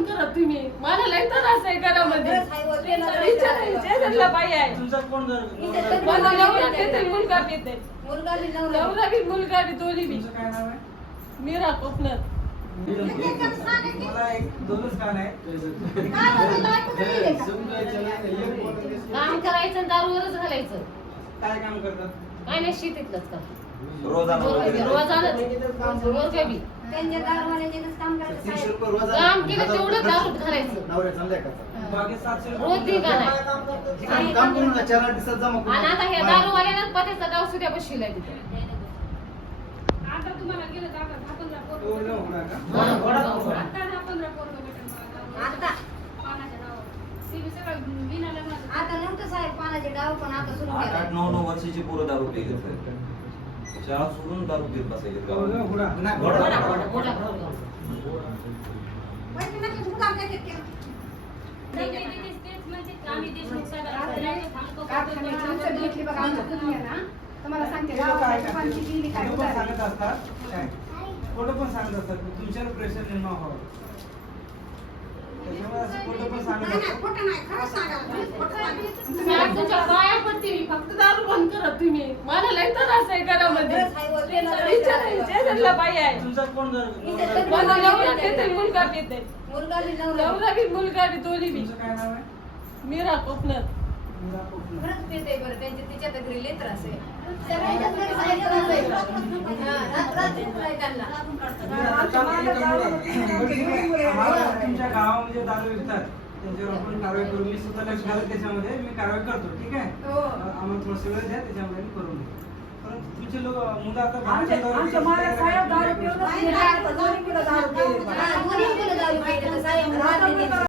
बंद करा तुम्ही. मला लय त्रास आहे घरामध्ये. विचारायला बाई आहे. तुमचा कोण मला नवरा देते, मुलगा देते. नवरा बी मुलगा बी दोन्ही बी. तुमचं काय नाव आहे? मीरा कोकणर. मला एक दोनच कान आहे. काम करायचं दारूवरच घालायचं. काय काम करतात? काय नाही शेतीतलंच का रोजानं वगैरे. रोज बी काम केलं तेवढं दारूत घालायचं. बाकी 700 रोज ती गाणं आहे. काम करून 4-8 दिवसात जमा करून. आणि आता हे दारूवाल्यानं पत्याचा डाव सुद्धा बसविलाय तिथे. आता तुम्हाला गेलं तर आता 10-15 पोरं. एवढं होणार का? आता 10-15 पोरं भेटेल मला. आता पानाच्या नावावर. ते बी सगळं बिना लग्नाचं. आता नव्हतं साहेब पानाचे डाव पण आता सुरू केलं 8-9 वर्षाची पोरं दारू पित आहेत. शाळा सोडून दारू पित बसायचे एवढं गावाला. हुडा. नाही, घोडा, घोडा. घोडा, घोडा, घोडा. पण नक्की मुद्दाम काय केलं? तुम्हाला सांगते हे लोकं आहे का? गावाची गेली काय खोटं पण सांगत असतात. काय? खोटं पण सांगत असतात की तुमच्यावर प्रेशर निर्माण व्हावं. त्याच्यामुळे असं खोटं पण सांगत नाही, नाही, असतात. खोटं नाही, खरं सांगा. खोटं सांगा. साहेब, तुमच्या पाया पडते मी. फक्त दारू बंद करा तुम्ही. मला लय त्रास आहे घरामध्ये. विचारायला बाई आहे. तुमचा कोण मला नवरा देते, मुलगा देते. मुलगा बी नवरा. नवरा बी मुलगा बी दोन्ही बी. तुमचं काय नाव आहे? मीरा कोकणर. मीरा कोकणर. खरंच पेते बरं त्यांच्या तिच्या तर घरी लय त्रास आहे. सगळ्यांच्याच घरी साहेब त्रास आहे. हा, रात आहे त्यांना. तुमच्या गावामध्ये दारू विकतात त्यांच्यावर आपण कारवाई करू. मी सुद्धा लक्ष घालत त्याच्यामध्ये मी कारवाई करतो. ठीक आहे? आम्हाला थोडस वेळ द्या त्याच्यामध्ये मी करून देतो. परंतु तुमचे लोक मुलं आता आमच्या महाराज साहेब दारू पिऊन दारू